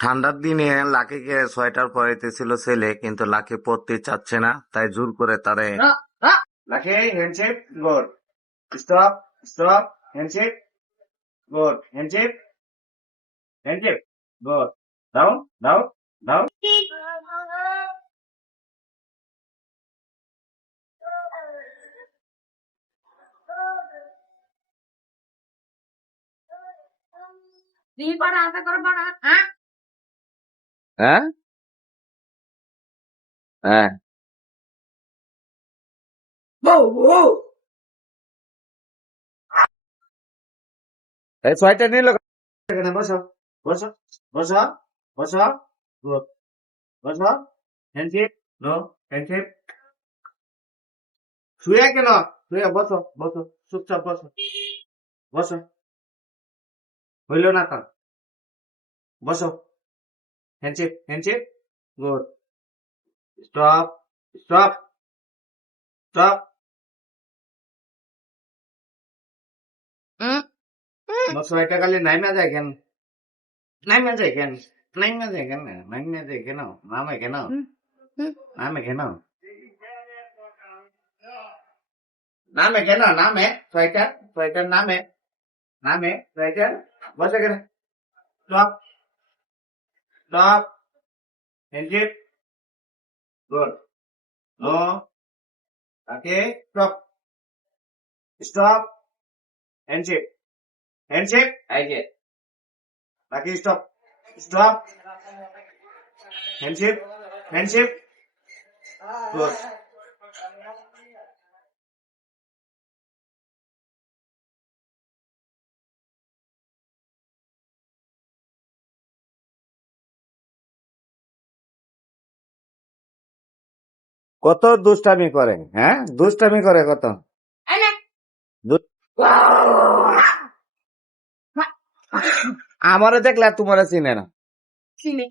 ঠান্ডার দিনে লাকিকে সোয়েটার পরাইতেছিল ছেলে, কিন্তু লাকি পরতে চাচ্ছে না, তাই জোর করে তারে। Lucky, handshake, good. Stop, stop, handshake, good. Handshake, handshake, good. Down, down, down. হ্যাঁ, হ্যাঁ, এই সোয়েটার নিল। এখানে বসো, বসো, বসো, বসো, good. বসো, handshake, no, handshake. শুয়ে কেন? শুয়ে বসো, বসো, চুপচাপ বসো, বসো। হইল না কান, বসো, handshake, handshake, good. Stop, stop, stop. বসো, এটা খালি নাইমা যায় কেন? নাইমা যায় কেন? নাইমা যায় কেন? নাইমা যায় কেন? নামে কেন? নামে কেন? নামে কেন? নামে সোয়েটার, সোয়েটার নামে, নামে সোয়েটার। বসে কেন? Stop, stop, handshake, good. No, okay, stop, stop, handshake, handshake, I get. Okay, stop, stop, handshake, handshake, good. কত দুষ্টামি করে, হ্যাঁ, দুষ্টামি করে কত। দু- আমারে দেখলে আর তোমারে চিনে না। চিনি